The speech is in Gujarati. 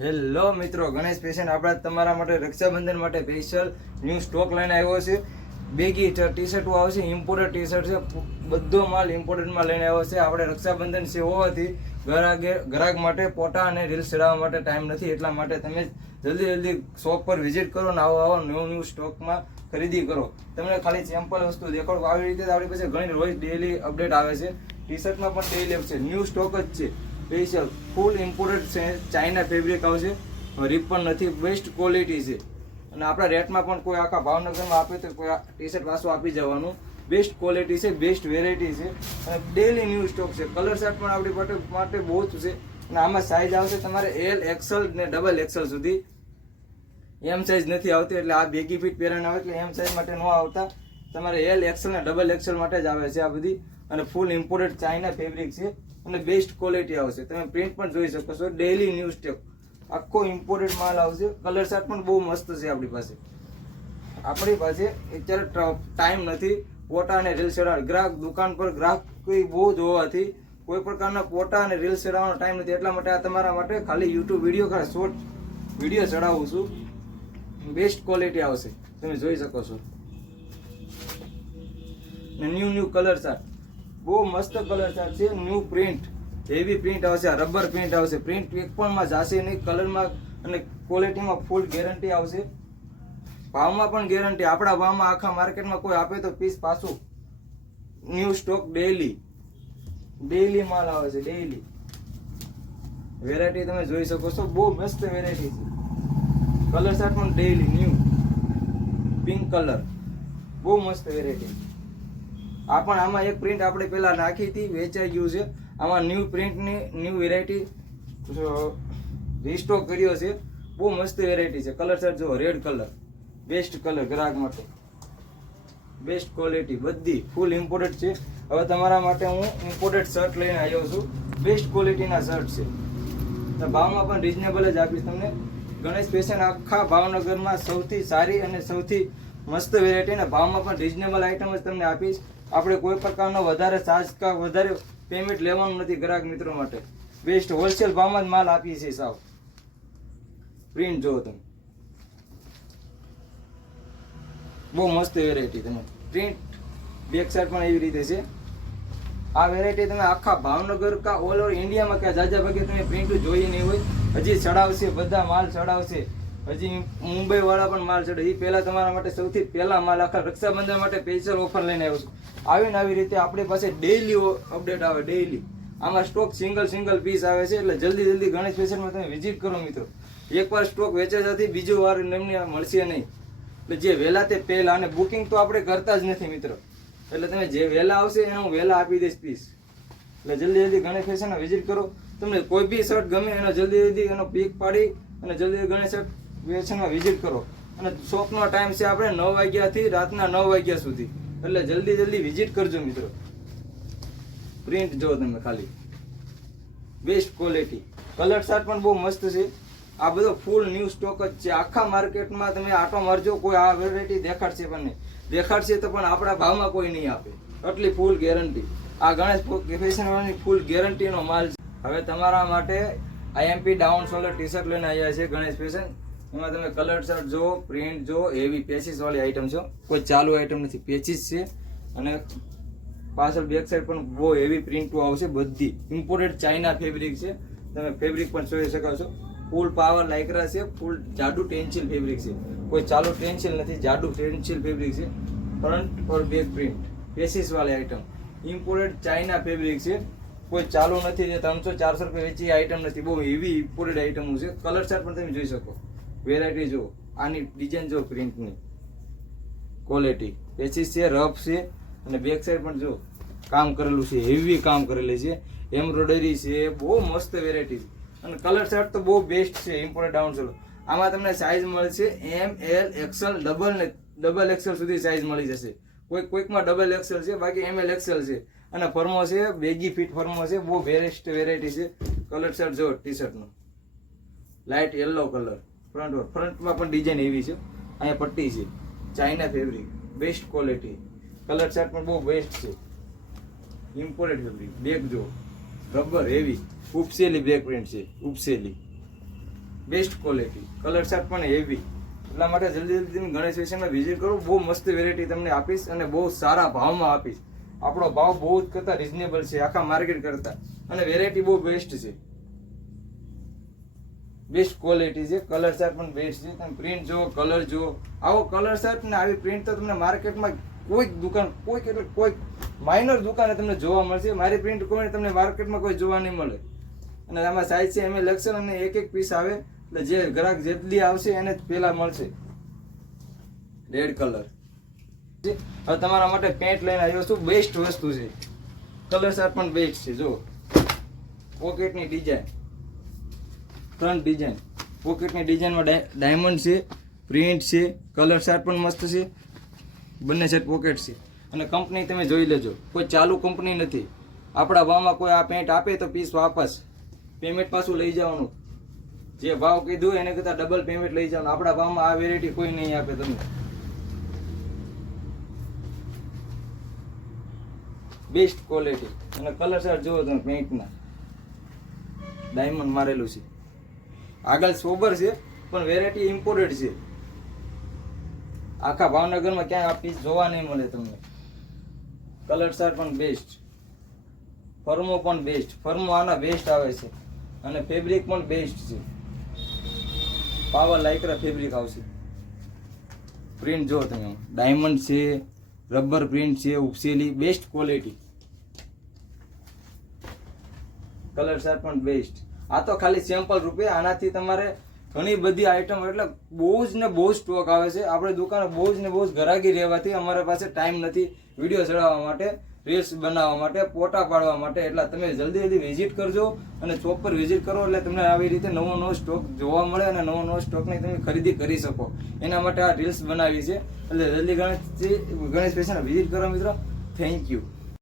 હેલો મિત્રો, ગણેશ ફેશન આપણા તમારા માટે રક્ષાબંધન માટે સ્પેશિયલ ન્યૂ સ્ટોક લઈને આવ્યો છે. બેગી ટી શર્ટો આવશે, ઇમ્પોર્ટેડ ટી શર્ટ છે, બધો માલ ઇમ્પોર્ટેડમાં લઈને આવ્યો છે. આપણે રક્ષાબંધન છે હોવાથી ગ્રાહક માટે ફોટા અને રીલ્સ ચડાવવા માટે ટાઈમ નથી, એટલા માટે તમે જલ્દી શોપ પર વિઝિટ કરો ને આવો ન્યૂ સ્ટોકમાં ખરીદી કરો. તમને ખાલી સેમ્પલ વસ્તુ દેખાડો. આવી રીતે આપણી પાસે ઘણી રોજ ડેલી અપડેટ આવે છે. ટી શર્ટમાં પણ ડેલી છે, ન્યૂ સ્ટોક જ છે. સ્પેશિયલ ફૂલ ઇમ્પોર્ટેડ છે, ચાઇના ફેબ્રિક આવશે, રીપ પણ નથી, બેસ્ટ ક્વોલિટી છે. અને આપણા રેટમાં પણ કોઈ આખા ભાવનગરમાં આપે તો કોઈ ટી શર્ટ પાછું આપી જવાનું. બેસ્ટ ક્વોલિટી છે, બેસ્ટ વેરાયટી છે અને ડેલી ન્યૂ સ્ટોક છે. કલર શર્ટ પણ આપણી માટે બહુ જ છે. અને આમાં સાઇઝ આવશે તમારે એલ, એક્સેલ ને ડબલ એક્સેલ સુધી. એમ સાઇઝ નથી આવતી, એટલે આ બેગી ફિટ પહેરવાના આવે એટલે એમ સાઇઝ માટે ન આવતા. તમારે એલ, એક્સેલ ને ડબલ એક્સેલ માટે જ આવે છે આ બધી. અને ફૂલ ઇમ્પોર્ટેડ ચાઇના ફેબ્રિક છે અને બેસ્ટ ક્વોલિટી આવશે. તમે પ્રિન્ટ પણ જોઈ શકો છો, ડેલી ન્યૂ સ્ટોક આખો ઇમ્પોર્ટેડ માલ આવશે. કલર ચાર્ટ પણ બહુ મસ્ત છે આપણી પાસે. અત્યારે ટાઈમ નથી ફોટા અને રીલ્સ ચડાવવાનો. ગ્રાહક દુકાન પર ગ્રાહક કોઈ બહુ જ હોવાથી કોઈ પ્રકારના ફોટા અને રીલ્સ ચડાવવાનો ટાઈમ નથી, એટલા માટે આ તમારા માટે ખાલી યુટ્યુબ વિડીયો શોર્ટ વિડીયો ચડાવું છું. બેસ્ટ ક્વોલિટી આવશે, તમે જોઈ શકો છો. ન્યૂ કલર ચાર્ટ બહુ મસ્ત કલર ચાર્ટ છે. ન્યૂ પ્રિન્ટ, હેવી પ્રિન્ટ આવશે, રબર પ્રિન્ટ આવશે. પ્રિન્ટ એક પણ માં જાશે નહીં. કલરમાં અને ક્વોલિટીમાં ફૂલ ગેરંટી આવશે. ભાવમાં પણ ગેરંટી. આપણા ભાવમાં આખા માર્કેટમાં કોઈ આપે તો પીસ પાછું. ન્યૂ સ્ટોક ડેલી માલ આવે છે. ડેલી વેરાયટી તમે જોઈ શકો છો, બહુ મસ્ત વેરાયટી છે. કલર ચાર્ટ પણ ડેલી ન્યૂ પિંક કલર, બહુ મસ્ત વેરાયટી. આ પણ આમાં એક પ્રિન્ટ આપણે પેલા નાખી હતી, વેચાઈ ગયું છે. આમાં ન્યૂ પ્રિન્ટની ન્યૂ વેરાયટી રીસ્ટોક કર્યો છે. બહુ મસ્ત વેરાયટી છે. કલર ચાર્ટ જુઓ, રેડ કલર, બેસ્ટ કલર ગ્રાહક માટે. બેસ્ટ ક્વોલિટી બધી ફૂલ ઇમ્પોર્ટેડ છે. હવે તમારા માટે હું ઇમ્પોર્ટેડ શર્ટ લઈને આવ્યો છું. બેસ્ટ ક્વોલિટીના શર્ટ છે. ભાવમાં પણ રિઝનેબલ જ આપીશ તમને. ગણેશ ફેશન આખા ભાવનગરમાં સૌથી સારી અને સૌથી મસ્ત વેરાયટી અને ભાવમાં પણ રિઝનેબલ આઇટમ જ તમને આપીશ. આપણે કોઈ પ્રકારનો વધારે ચાર્જ કા વધારે પેમેન્ટ લેવાનું નથી ગ્રાહક મિત્રો માટે. બેસ્ટ હોલસેલ ભાવમાં જ માલ આપીએ છીએ. સાવ પ્રિન્ટ જુઓ તમે, બહુ મસ્ત વેરાયટી. તમે પ્રિન્ટ બેક સાઈડ પણ એવી રીતે છે. આ વેરાયટી તમે આખા ભાવનગર કા ઓલ ઓવર ઇન્ડિયામાં ક્યાં જાજા ભાગે તમે પ્રિન્ટ જોઈ નહીં હોય. હજી ચડાવશે, બધા માલ ચડાવશે. હજી મુંબઈ વાળા પણ માલ ચડે. એ પહેલા તમારા માટે સૌથી પહેલા માલ આખા રક્ષાબંધન માટે સ્પેશિયલ ઓફર લઈને આવ્યો છું. આવી રીતે આપણી પાસે ડેઈલી અપડેટ આવે. ડેઈલી આમાં સ્ટોક સિંગલ પીસ આવે છે. એટલે જલ્દી ગણેશ ફેશનમાં તમે વિઝિટ કરો મિત્રો. એકવાર સ્ટોક વેચાઈ જતી બીજું વાર એમને મળશે નહીં. એટલે જે વહેલા તે પહેલા. અને બુકિંગ તો આપણે કરતા જ નથી મિત્રો. એટલે તમે જે વહેલા આવશે એને હું વહેલા આપી દઈશ પીસ. એટલે જલ્દી ગણેશ ફેશનમાં વિઝિટ કરો. તમને કોઈ બી શર્ટ ગમે એનો જલ્દી એનો પીક પાડી અને જલ્દી ગણેશ ફેશનમાં વિઝિટ કરો. અને શોપનો ટાઈમ છે આપણે 9 વાગ્યાથી રાતના 9 વાગ્યા સુધી. એટલે જલ્દી વિઝિટ કરજો મિત્રો. પ્રિન્ટ જો તમે ખાલી, બેસ્ટ ક્વોલિટી. કલર ચાર્ટ પણ બહુ મસ્ત છે. આ બધો ફૂલ ન્યૂ સ્ટોક જ છે. આખા માર્કેટમાં તમે આટો મારજો, કોઈ આ વેરાયટી દેખાડશે પણ નહીં. દેખાડશે તો પણ આપણા ભાવમાં કોઈ નહીં આપે. આટલી ફૂલ ગેરંટી. આ ગણેશ ફેશન વાળાની ફૂલ ગેરંટીનો માલ છે. હવે તમારા માટે IMP down shoulder T shirt લઈને આવ્યા છે ગણેશ ફેશન. એમાં તમે કલર ચાર્ટ જો, પ્રિન્ટ જો, હેવી પેચીસ વાળી આઈટમ છે. કોઈ ચાલુ આઈટમ નથી, પેચીસ છે. અને પાછળ બેક સાઈડ પણ બહુ હેવી પ્રિન્ટો આવશે. બધી ઇમ્પોર્ટેડ ચાઇના ફેબ્રિક છે. તમે ફેબ્રિક પણ જોઈ શકો છો. ફૂલ પાવર લાઇક્રા છે. ફૂલ જાડુ ટેન્સિલ ફેબ્રિક છે. કોઈ ચાલુ ટેન્સિલ નથી, જાડુ ટેન્સિલ ફેબ્રિક છે. ફ્રન્ટ ઓર બેક પ્રિન્ટ પેચીસ વાળી આઈટમ. ઇમ્પોર્ટેડ ચાઇના ફેબ્રિક છે. કોઈ ચાલુ નથી, જે 300-400 રૂપિયા વેચી આઈટમ નથી. બહુ હેવી ઇમ્પોર્ટેડ આઈટમો છે. કલર ચાર્ટ પણ તમે જોઈ શકો. વેરાયટી જો, આની ડિઝાઇન જો, પ્રિન્ટની ક્વોલિટી. પેચીસ છે, રફ છે. અને બેક સાઈડ પણ જો કામ કરેલું છે, હેવી કામ કરેલી છે. એમ્બ્રોઇડરી છે. બહુ મસ્ત વેરાયટી છે. અને કલર ચાર્ટ તો બહુ બેસ્ટ છે. Imported down shoulder. આમાં તમને સાઇઝ મળશે એમ, એલ, એક્સેલ, ડબલ એક્સેલ સુધી સાઇઝ મળી જશે. કોઈકમાં ડબલ એક્સેલ છે, બાકી એમએલ એક્સેલ છે. અને ફર્મો છે, બેગી ફિટ ફર્મો છે. બહુ બેસ્ટ વેરાયટી છે. કલર ચાર્ટ જો ટી શર્ટનો લાઇટ યલો કલર. ફ્રન્ટમાં પણ ડિઝાઇન એવી છે. અહીંયા પટ્ટી છે, China fabric, best quality. Colour chart પણ બહુ બેસ્ટ છે. Imported fabric. બેક જો, રબર હેવી ઉપસેલી બેક પ્રિન્ટ છે. ઉપસેલી બેસ્ટ ક્વોલિટી, કલર ચાર્ટ પણ હેવી. એટલા માટે જલ્દી તમે ગણેશ ફેશનમાં વિઝિટ કરો. બહુ મસ્ત વેરાયટી તમને આપીશ અને બહુ સારા ભાવમાં આપીશ. આપણો ભાવ બહુ જ કરતા રિઝનેબલ છે આખા માર્કેટ કરતા, અને વેરાયટી બહુ બેસ્ટ છે, બેસ્ટ ક્વોલિટી છે. કલર ચાર્ટ પણ બેસ્ટ છે. તમે પ્રિન્ટ જુઓ, કલર જુઓ. આવો કલર ચાર્ટ ને આવી પ્રિન્ટ તો તમને માર્કેટમાં કોઈક દુકાન, કોઈક માઇનર દુકાને તમને જોવા મળશે. મારી પ્રિન્ટ કોઈ તમને માર્કેટમાં કોઈ જોવા નહીં મળે. અને આમાં સાઇઝ છે એમએલ એક્સેલ, અને એક પીસ આવે એટલે જે ગ્રાહક જેટલી આવશે એને જ પહેલા મળશે. Red colour. હવે તમારા માટે પેન્ટ લઈને આવ્યો છું. બેસ્ટ વસ્તુ છે, કલર ચાર્ટ પણ બેસ્ટ છે. જો પોકેટની ડિઝાઇન, ફ્રન્ટ ડિઝાઇન, પોકેટની ડિઝાઇનમાં ડાયમંડ છે, પ્રિન્ટ છે, કલર ચાર્ટ પણ મસ્ત છે. બંને સેટ પોકેટ છે. અને કંપની તમે જોઈ લેજો, કોઈ ચાલુ કંપની નથી. આપણા ભાવમાં કોઈ આ પેન્ટ આપે તો પીસ વાપસ, પેમેન્ટ પાછું લઈ જવાનું. જે ભાવ કીધું એને કરતાં ડબલ પેમેન્ટ લઈ જવાનું. આપણા ભાવમાં આ વેરાયટી કોઈ નહીં આપે તમને. Best quality. અને કલર ચાર્ટ જુઓ તમે, પેન્ટના ડાયમંડ મારેલું છે. આગળ સોબર છે પણ વેરાયટી ઇમ્પોર્ટેડ છે. આખા ભાવનગરમાં ક્યાંય આ પીસ જોવા નહીં મળે તમને. કલર ચાર્ટ પણ બેસ્ટ, ફર્મો પણ બેસ્ટ. ફર્મો આના બેસ્ટ આવે છે, અને ફેબ્રિક પણ બેસ્ટ છે. પાવર લાઇક્રા ફેબ્રિક આવશે. પ્રિન્ટ જો તમે, ડાયમંડ છે, રબર પ્રિન્ટ છે, ઉપસેલી, બેસ્ટ ક્વોલિટી. કલર ચાર્ટ પણ બેસ્ટ. આ તો ખાલી સેમ્પલ રૂપે. આનાથી તમારે ઘણી બધી આઈટમ, એટલે બહુ જ ને બહુ સ્ટોક આવે છે. આપણે દુકાને બહુ જ ને બહુ જ ગ્રાહકી રહેવાથી અમારા પાસે ટાઈમ નથી વિડીયો ચડાવવા માટે, રીલ્સ બનાવવા માટે, ફોટા પાડવા માટે. એટલે તમે જલ્દી વિઝિટ કરજો, અને શોપ પર વિઝિટ કરો એટલે તમને આવી રીતે નવો સ્ટોક જોવા મળે, અને નવો સ્ટોકની તમે ખરીદી કરી શકો. એના માટે આ રીલ્સ બનાવી છે. એટલે જલ્દી ગણેશ ફેશન વિઝિટ કરો મિત્રો. Thank you.